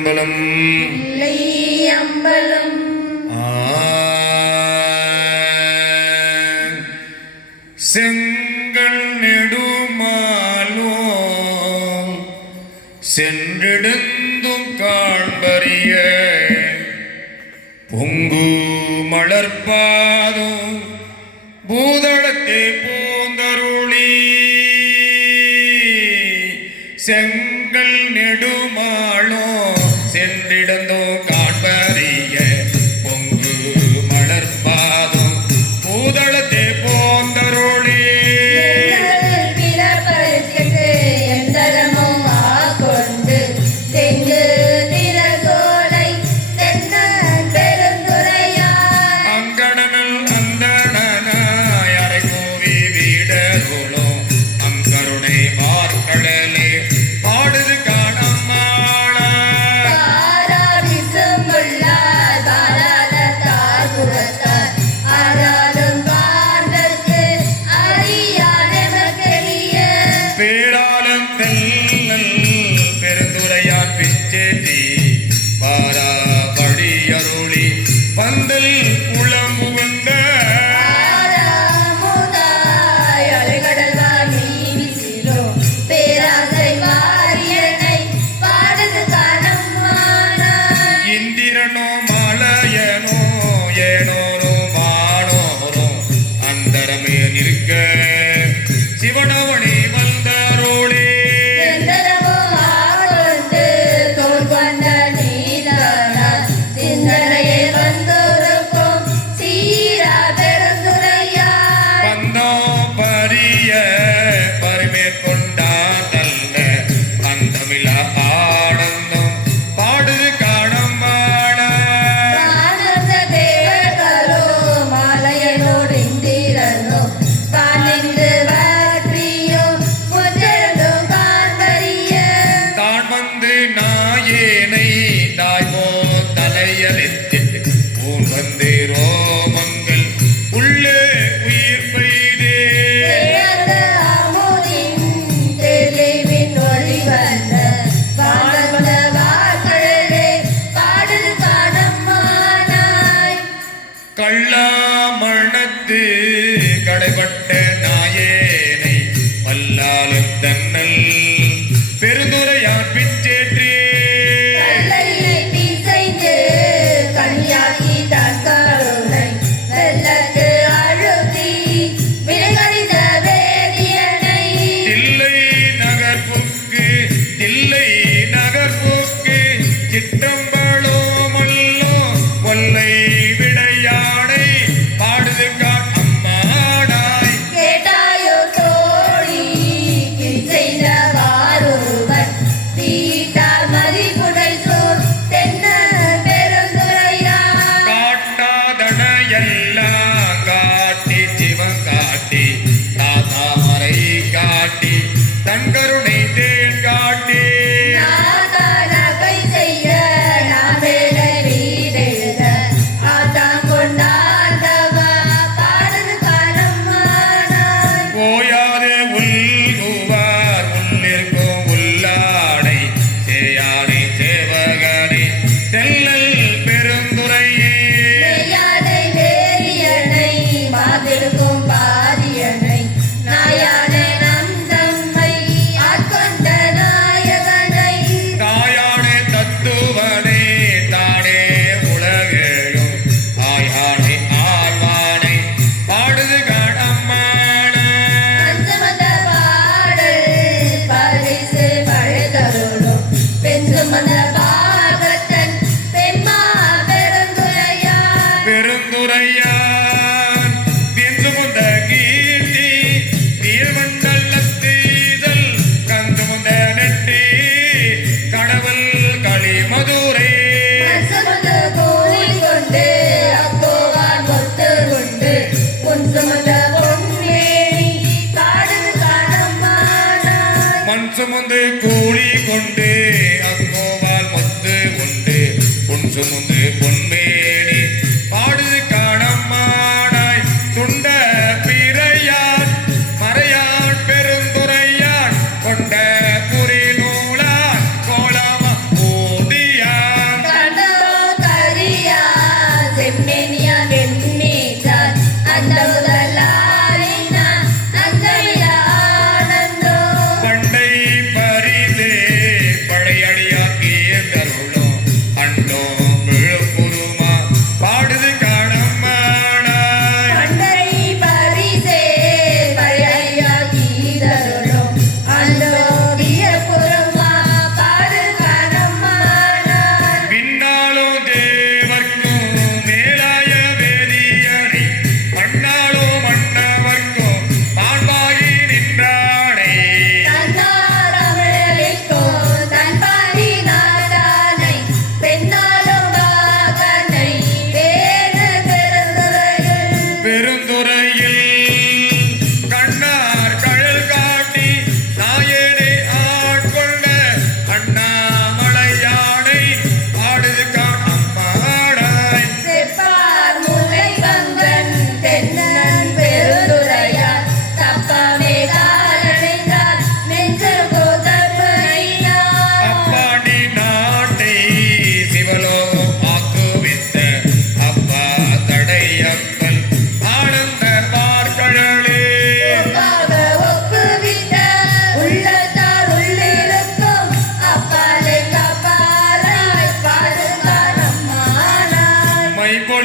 அம்பலம் அம்பலம் செங்கல் நெடுமாலோ சென்றெடுந்தும் காண்பறிய பொங்கு மலர்பாதும் பூதளத்தை பூந்தருளி செங்கல் நெடுமாளோ சென்றிடந்தோ காண்பறிய பொங்கு மலர்பாதும் பூதளத்தை போந்தருளி சிவனவனே வந்தாரோளே பந்தோ பரிய பரிமேற்கொண்டா தல்ல அந்தமிழ ஆனந்தம் பாடுது காணம்மான ரோமங்கள் உள்ளே உயிர் பெய்தே கள்ளாமணத்து கடைபட்ட நாயேனை வல்லாலும் தன்னல் பெருந்துரையான் பிச்சேற்றே சிற்றம்பளோ மல்லோ கொல்லை விடையாடை பாடுது அம்மாடாய் கேட்டாயோ தோழி செய்தவாறுவர் தீட்டார் மதிப்புடை சோர் தென்ன பெருந்துரையா காட்டாதன எல்லாம் காட்டி சிவன் காட்டி தாத்தாமரை காட்டி தன் கருணை தேன் காட்டி பெருந்துரையான் வென்று முந்த கீர்த்தி நீர்மண்டலத்தீதல் கந்து முந்த நெட்டி கடவுள் களி மதுரை மண் சுமந்து கூலி கொண்டு அங்கோவால் மொத்து கொண்டு பொன் சுமந்து பொன்மேனி பாடுது காணம்மாடாய் துண்ட பிறையான் மறையான் பெருந்துரையான் கொண்ட குறி நூலான் கோலமா ஓதியா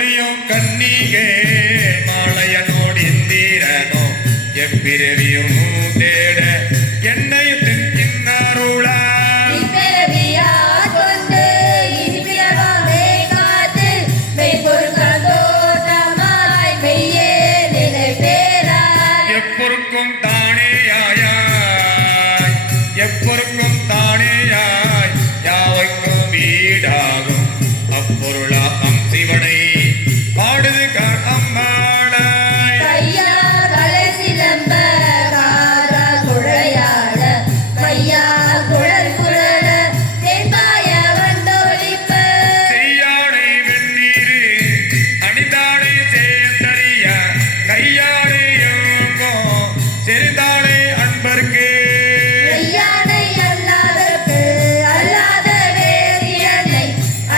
ஒளியும் கன்னிகே மாலையனோடு இந்திரனோ எப்பிறவியும் தேட என்னை தின்னாருளா இப்பிறவியா கொண்டு இனிப்பிறவாமே காத்து மெய்ப்பொருள் தோற்றமாய் மெய்யே நிலைபெறாய் எப்பொருக்கும் தானேயாய் எப்பொருக்கும் தானேயாய் யாவைக்கும் வீடாகும் அப்பொருளா சிவனை பாடுது அம்மானாய் கையா கலை சிலம்ப காரா குழையாட மையா குழல் குரல தென்பாய வந்தொழிப்ப செய்யாடை வெந்நீரு அணிந்தாடை சேந்தறிய கையாடை யோகம் செறிந்தாடை அன்பர்க்கே ஐயானை அல்லாதற்கு அல்லாத வேறியனை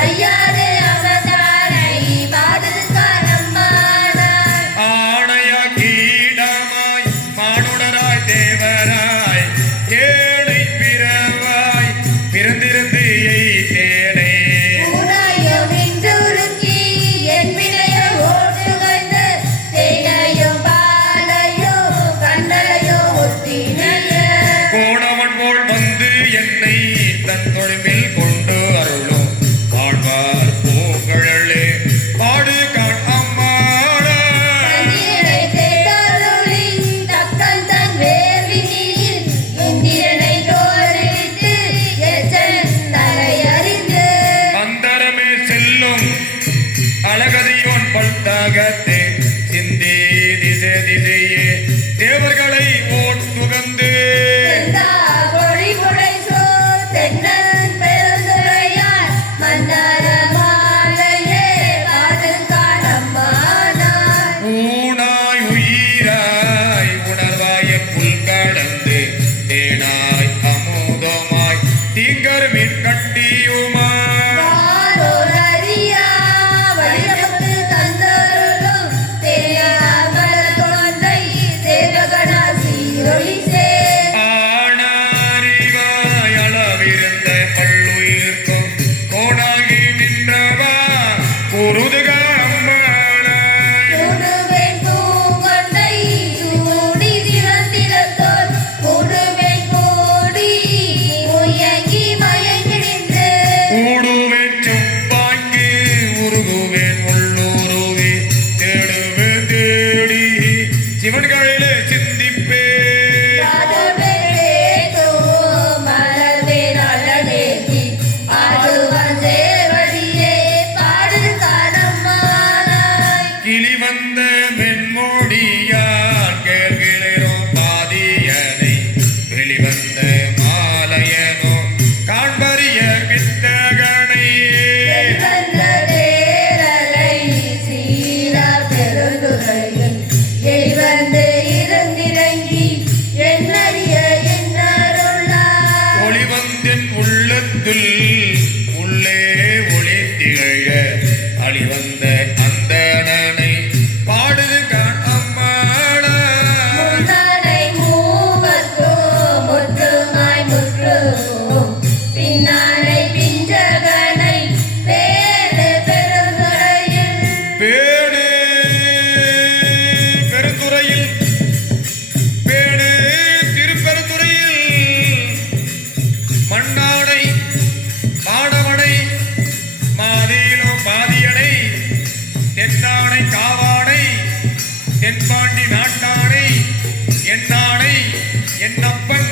ஐயானே அவதானை பாடுதுக்கான் அம்மானாய் ஆணையா கீடமாய் மானுடராய் தேவராய் ஏழை பிறவாய் பிறந்திருந்து எய்தேனே ஊனாயோ நின்றுருக்கி என் வினையை ஓட்டுகைந்து தேனையும் பாலையோ கண்ணலையோ ஒத்தினைய கோணவன் போல் வந்து என்னை தன் தொழுமில் கொண்டு அருளும் வாழ்வார் பூங்கழலே பாடு அம்மானாய் தந்திரனை தேடருளி தக்கன் தன் வேர்வினியில் இந்திரனை தோற்கடித்து எச்சன் தலையறிந்து அந்தரமே செல்லும் அழகதியோன் பல்தகத்தே சிந்தி திசை திசையே தேவர்களை ஓட்டுகந்து செந்தா பொழி புடைசோ தென்னன் பெருந்துரையார் மன்னர மாலையே பாடுங்கான் அம்மானாய் ஊனாய் உயிராய் உணர்வாய புல் கடந்து தேனாய் அமுதமாய் தீங்கர் மீன் கட்டியுமாய் வாரோர் அறியா வழியமுக்கு தந்தருளும் தெரியாமல் தொண்டை சேவகனா சீரொளி சே ஆனாரிவாய் அளவிருந்த பல்லுயிர்க்கும் கோணாகி நின்றவா குருதுக அம்மானாய் சூடுவேன் பூங்கொண்டை சூடி சிவந்திரத்தோர் கூடுவேன் கூடி முயங்கி மயங்கி நின்று ஊடுவேன் செவ்வாய்க்கு உருகுவேன் உள்ளுருவி தேடுவேன் தேடி சிவன்களிலே சிந்திப்பே பாடுவேனேதோ மலர்வேன் அழகேத்தி ஆடுவான் சேவடியே பாடுதுக்கான் அம்மானாய் கிளி வந்த மென்மொழியால் கேள்விளோ பாதியனை வெளிவந்த மாலையனோ காண்பறிய வித்தகனை வெளிவந்த தேரலை சீரா பெருந்துரையில் வெளிவந்து இருந்திறங்கி என்னறிய என்னருளாய் ஒளிவந்தன் உள்ளத்தில் உள்ளே ஒளி திகழ அழிவந்த அந்தணனை பாடுது அம்மானாய் முன்னானை மூவர்க்கும் முற்றுமாய் முற்றும் பின்னானை பிஞ்சகனை வேடு பெருந்துரையில் பேடு பெருந்துறையில் பேடு திருப்பெருந்துறையில் மண்ணாடை மாடவனை மாதியிலோ பாதியனை தென்னாடை காவாடை தென்பாண்டி நாட்டாடை என்னாடை என்னப்பன்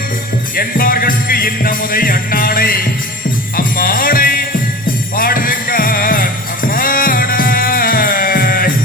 என்பார்கட்கு இன்னமுதை அண்ணாடை அம்மாடை பாடுதுக்கான் அம்மானாய்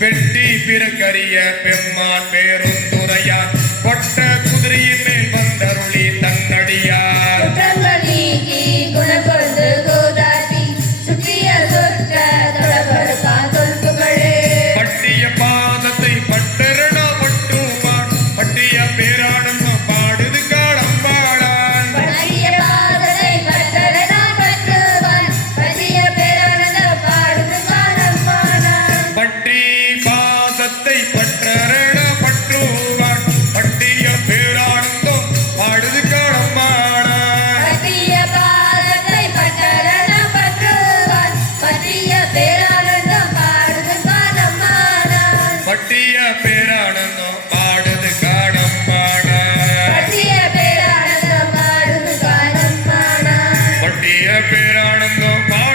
வெட்டி பிறக்கரிய பெம்மான் பேருந்துரையார் கொட்ட குதிரையின் மேல் வந்தருளி தன்னடியார் குற்றங்கள் நீக்கி குணக்கொண்டு கோதாட்டி சுற்றிய சொற்க தொடர்படுக்கான் தொல்புகழே பட்டிய பாதத்தை பட்டரணா பட்டுவான் பட்டிய பேராடும் பாடுது காடம்பாடான் பற்றிய பாதத்தை பற்றடனான் பற்றுவான் பற்றிய பேரானந்த பாடுதுக்கான் அம்மானாய் பட்டி பாதத்தை பட்டரண பட்டுவான் பட்டிய பேராடும் பேரானந்தம் பாடுது